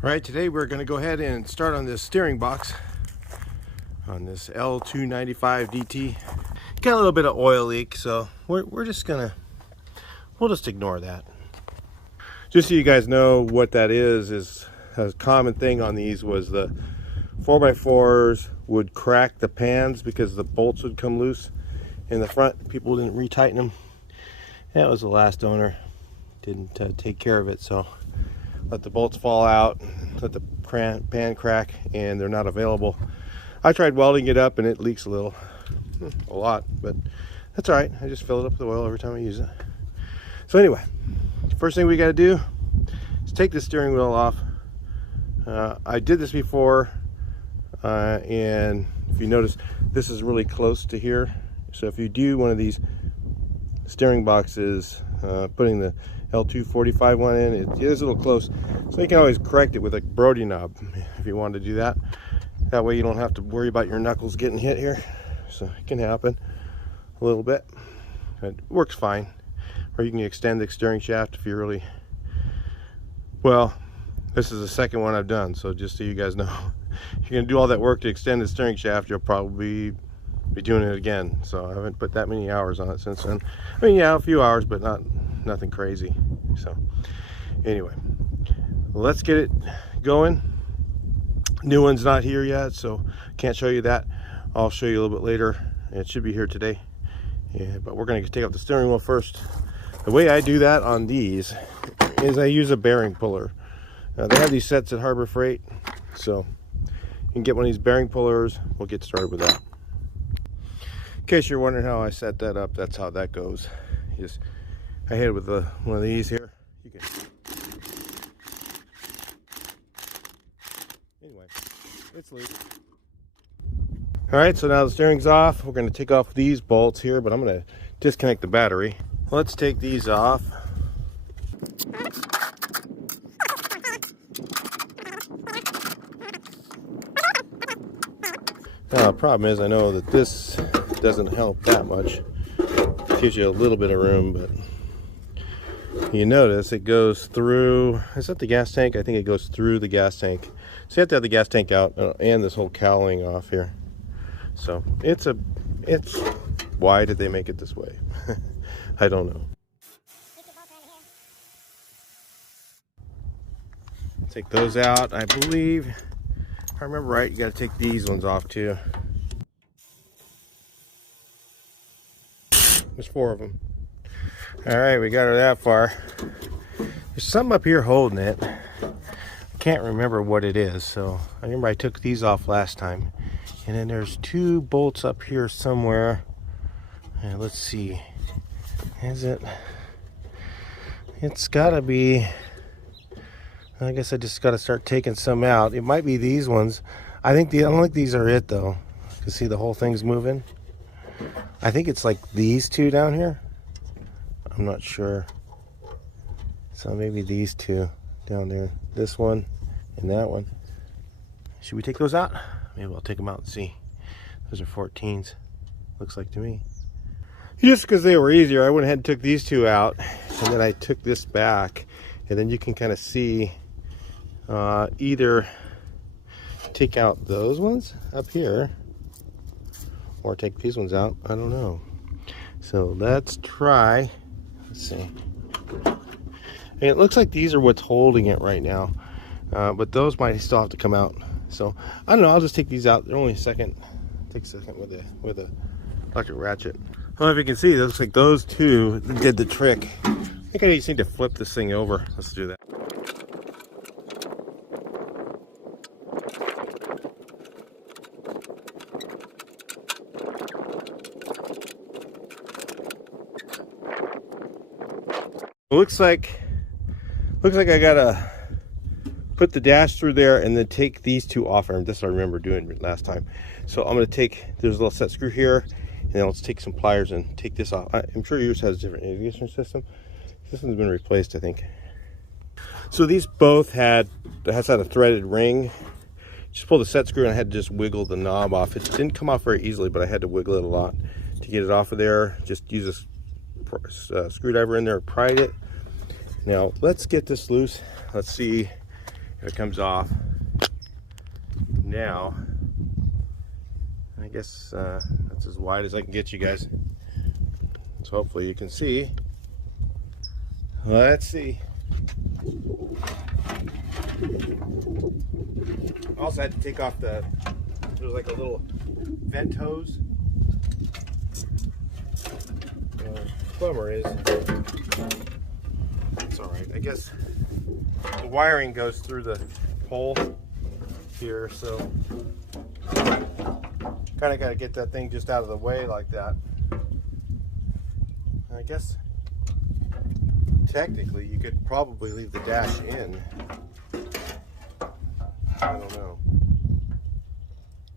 All right, today we're going to go ahead and start on this steering box on this L295 DT. Got a little bit of oil leak, so we'll just ignore that. Just so you guys know what that is a common thing on these was the 4x4s would crack the pans because the bolts would come loose in the front. People didn't retighten them. That was the last owner. Didn't take care of it, so let the bolts fall out, let the pan crack, and they're not available. I tried welding it up and it leaks a little, a lot, but that's all right. I just fill it up with oil every time I use it. So anyway, first thing we got to do is take the steering wheel off. I did this before, and if you notice, this is really close to here. So if you do one of these steering boxes, putting the L245 one in, it is a little close, so you can always correct it with a brodie knob if you want to do that. That way you don't have to worry about your knuckles getting hit here. So it can happen a little bit, but it works fine. Or you can extend the steering shaft if you really, well, this is the second one I've done, so just so you guys know, if you're gonna do all that work to extend the steering shaft, you'll probably be doing it again. So I haven't put that many hours on it since then. I mean, yeah, a few hours, but nothing crazy. So anyway, let's get it going. New one's not here yet, so can't show you that. I'll show you a little bit later. It should be here today. Yeah, but we're going to take off the steering wheel first. The way I do that on these is I use a bearing puller. They have these sets at Harbor Freight, so you can get one of these bearing pullers. We'll get started with that. In case you're wondering how I set that up, that's how that goes. I hit it with one of these here. You can. Anyway, it's loose. All right, so now the steering's off. We're going to take off these bolts here, but I'm going to disconnect the battery. Let's take these off. Now, the problem is I know that this doesn't help that much. It gives you a little bit of room, but you notice it goes through, is that the gas tank? I think it goes through the gas tank. So you have to have the gas tank out and this whole cowling off here. So it's why did they make it this way? I don't know. Take those out. I believe, if I remember right, you got to take these ones off too. There's 4 of them. All right, we got her that far. There's something up here holding it. I can't remember what it is. So I remember I took these off last time. And then there's 2 bolts up here somewhere. And let's see. Is it? It's gotta be. I guess I just gotta start taking some out. It might be these ones. I don't think these are it though. You can see the whole thing's moving. I think it's like these 2 down here. I'm not sure. So maybe these 2 down there. This one and that one. Should we take those out? Maybe I'll take them out and see. Those are 14s. Looks like to me. Just because they were easier, I went ahead and took these 2 out. And then I took this back. And then you can kind of see either take out those ones up here or take these ones out. I don't know. So let's try. Let's see. And it looks like these are what's holding it right now, but those might still have to come out. So I don't know. I'll just take these out. They're only a second. Take a second with a electric ratchet. I don't know if you can see. It looks like those 2 did the trick. I think I just need to flip this thing over. Let's do that. Looks like I gotta put the dash through there and then take these 2 off. And this I remember doing last time. So I'm gonna take, there's a little set screw here, and then let's take some pliers and take this off. I'm sure yours has a different ignition system. This one's been replaced, I think. So these both had a threaded ring. Just pull the set screw and I had to just wiggle the knob off. It didn't come off very easily, but I had to wiggle it a lot to get it off of there. Just use a screwdriver in there, pried it. Now let's get this loose. Let's see It comes off. Now, I guess that's as wide as I can get you guys. So hopefully you can see. Let's see. Also had to take off there was like a little vent hose. Bummer is, it's all right. I guess the wiring goes through the hole here, so kind of got to get that thing just out of the way like that. I guess technically you could probably leave the dash in. I don't know.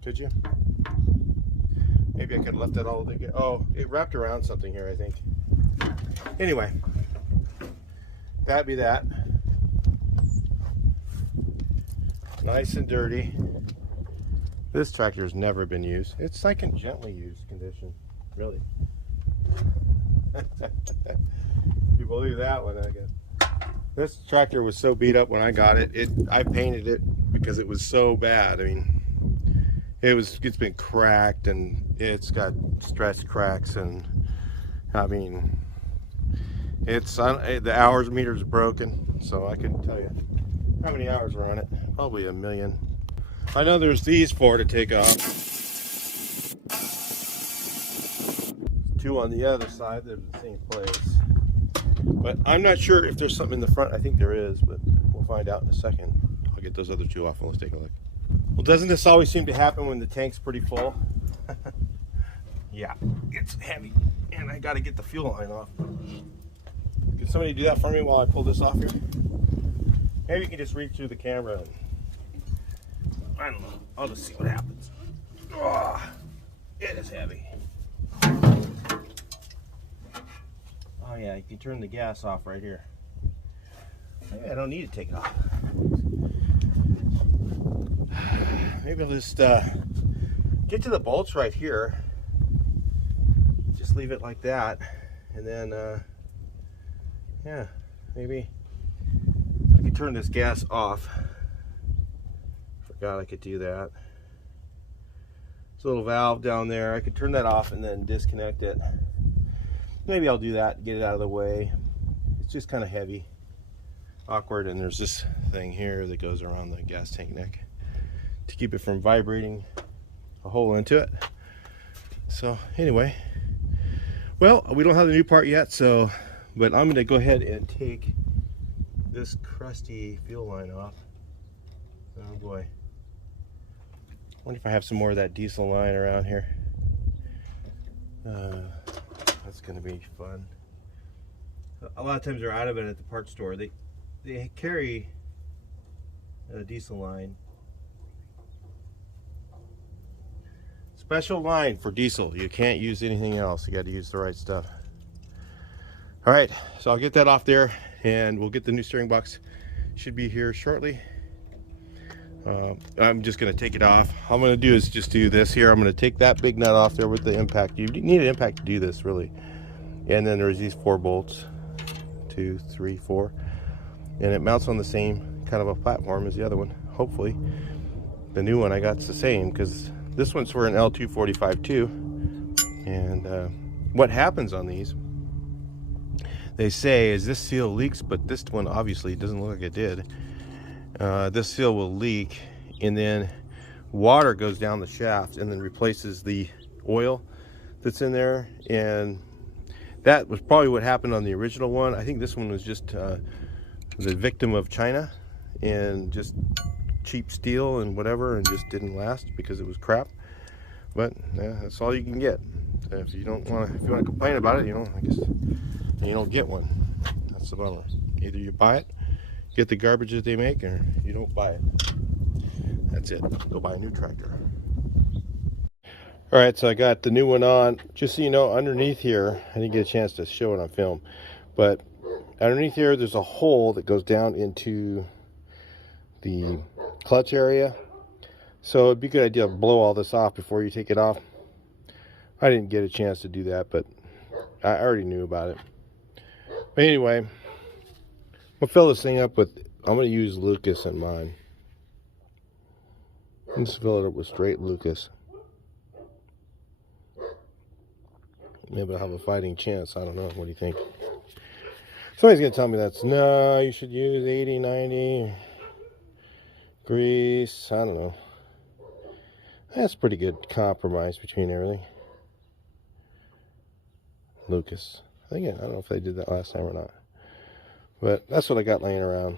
Could you? Maybe I could have left that all together. Oh, it wrapped around something here, I think. Anyway, that'd be that. Nice and dirty. This tractor's never been used. It's like in gently used condition, really. You believe that one, I guess. This tractor was so beat up when I got it. I painted it because it was so bad. I mean, it's been cracked and it's got stress cracks, and I mean, the hours meter's broken, so I couldn't tell you how many hours were on it. Probably 1 million. I know there's these 4 to take off. 2 on the other side, they're in the same place. But I'm not sure if there's something in the front. I think there is, but we'll find out in a second. I'll get those other 2 off and let's take a look. Well, doesn't this always seem to happen when the tank's pretty full? Yeah, it's heavy, and I got to get the fuel line off. Can somebody do that for me while I pull this off here? Maybe you can just reach through the camera and I don't know. I'll just see what happens. Oh, it is heavy. Oh yeah, you can turn the gas off right here. Maybe I don't need to take it off. Maybe I'll just get to the bolts right here. Just leave it like that, and then yeah, maybe I could turn this gas off. Forgot I could do that. There's a little valve down there. I could turn that off and then disconnect it. Maybe I'll do that, get it out of the way. It's just kind of heavy, awkward, and there's this thing here that goes around the gas tank neck to keep it from vibrating a hole into it. So anyway, well, we don't have the new part yet, but I'm going to go ahead and take this crusty fuel line off. Oh boy. I wonder if I have some more of that diesel line around here. That's going to be fun. A lot of times they're out of it at the parts store. They carry a diesel line. Special line for diesel. You can't use anything else. You got to use the right stuff. All right, so I'll get that off there, and we'll get the new steering box. Should be here shortly. I'm just going to take it off. All I'm going to do is just do this here. I'm going to take that big nut off there with the impact. You need an impact to do this, really. And then there's these 4 bolts, 2, 3, 4, and it mounts on the same kind of a platform as the other one. Hopefully the new one I got's the same, because this one's for an L245 too. And what happens on these, they say, is this seal leaks, but this one obviously doesn't look like it did. This seal will leak, and then water goes down the shaft and then replaces the oil that's in there, and that was probably what happened on the original one. I think this one was just the victim of China and just cheap steel and whatever, and just didn't last because it was crap. But yeah, that's all you can get. If you want to complain about it, I guess you don't get one. That's the bummer. Either you buy it, get the garbage that they make, or you don't buy it. That's it. Go buy a new tractor. All right, so I got the new one on. Just so you know, underneath here, I didn't get a chance to show it on film, but underneath here, there's a hole that goes down into the clutch area. So it'd be a good idea to blow all this off before you take it off. I didn't get a chance to do that, but I already knew about it. But anyway, we'll fill this thing up with I'm going to use Lucas in mine. Let's fill it up with straight Lucas. Maybe I'll have a fighting chance. I don't know. What do you think? Somebody's going to tell me no, you should use 80, 90 grease. I don't know. That's a pretty good compromise between everything. Lucas. I don't know if they did that last time or not. But that's what I got laying around.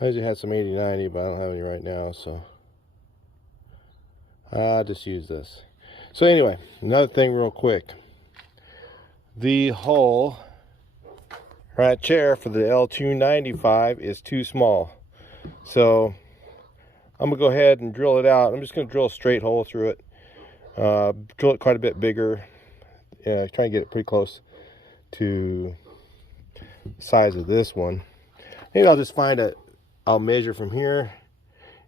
I usually had some 80, 90, but I don't have any right now, so I'll just use this. So anyway, another thing real quick. The hole right chair for the L295 is too small. So I'm going to go ahead and drill it out. I'm just going to drill a straight hole through it. Drill it quite a bit bigger. Try and get it pretty close to the size of this one. Maybe I'll just I'll measure from here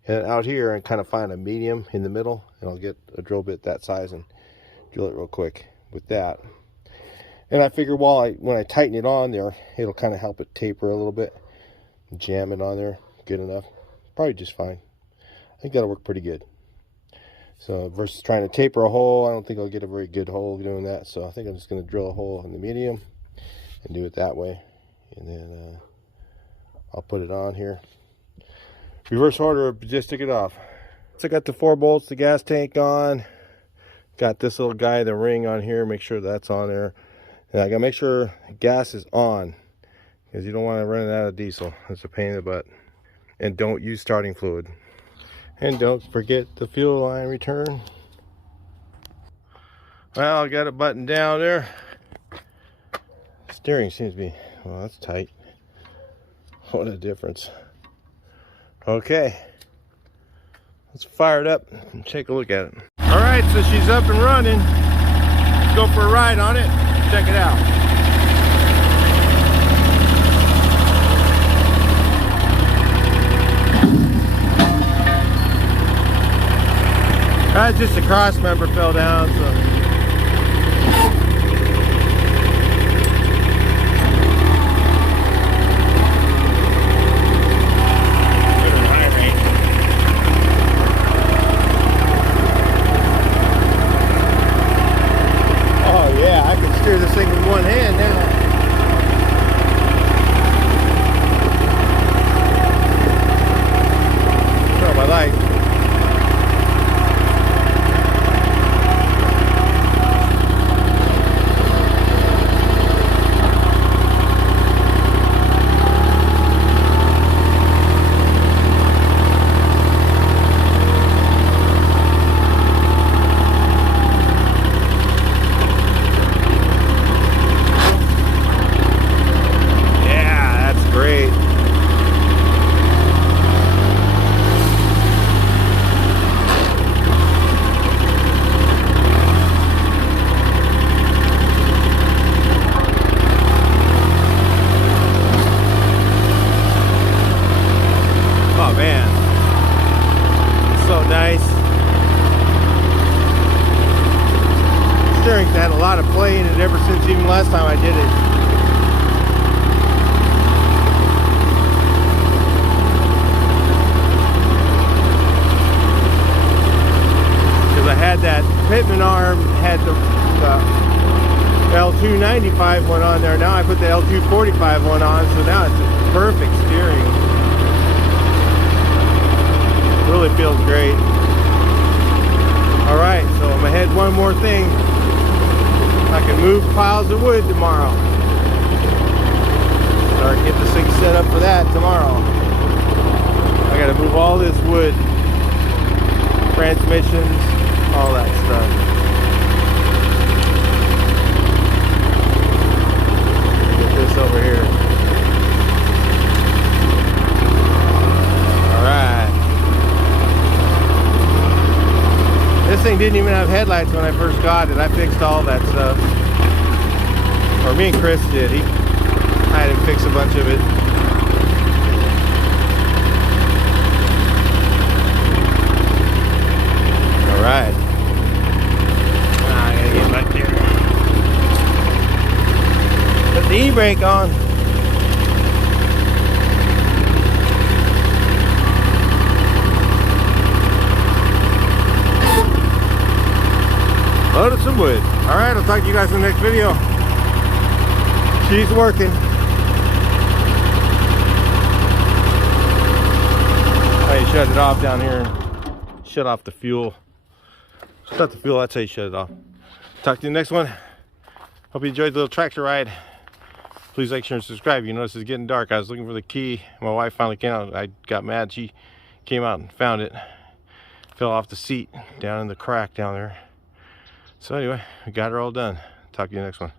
and out here and kind of find a medium in the middle, and I'll get a drill bit that size and drill it real quick with that. And I figure when I tighten it on there, it'll kind of help it taper a little bit. Jam it on there good enough. Probably just fine. I think that'll work pretty good. So versus trying to taper a hole, I don't think I'll get a very good hole doing that. So I think I'm just going to drill a hole in the medium and do it that way. And then I'll put it on here. Reverse order, just stick it off. So I got the 4 bolts, the gas tank on. Got this little guy, the ring on here. Make sure that's on there. And I got to make sure gas is on, because you don't want to run it out of diesel. It's a pain in the butt. And don't use starting fluid. And don't forget the fuel line return. Well, I got it buttoned down there. Steering seems to be, well, that's tight. What a difference. Okay. Let's fire it up and take a look at it. All right, so she's up and running. Let's go for a ride on it. Check it out. That's just a cross member fell down, so. Steer this thing with one hand now. Turn on my light. Steering's had a lot of play in it ever since even last time I did it. Because I had that pitman arm, had the L295 one on there. Now I put the L245 one on, so now it's perfect steering. Really feels great. Alright, so I'm ahead one more thing. I can move piles of wood tomorrow. Start get this thing set up for that tomorrow. I gotta move all this wood, transmissions, all that stuff. Get this over here. Alright. This thing didn't even have headlights when I first got it. I fixed all that stuff. Or me and Chris did. I had him fix a bunch of it. Alright. I gotta get back there. Put the e-brake on. wood. All right, I'll talk to you guys in the next video. She's working. I shut it off down here and shut off the fuel. Shut the fuel, that's how you shut it off. Talk to you in the next one. Hope you enjoyed the little tractor ride. Please like, share, and subscribe. You notice it's getting dark. I was looking for the key. My wife finally came out. I got mad. She came out and found it. Fell off the seat down in the crack down there. So anyway, we got her all done. Talk to you next one.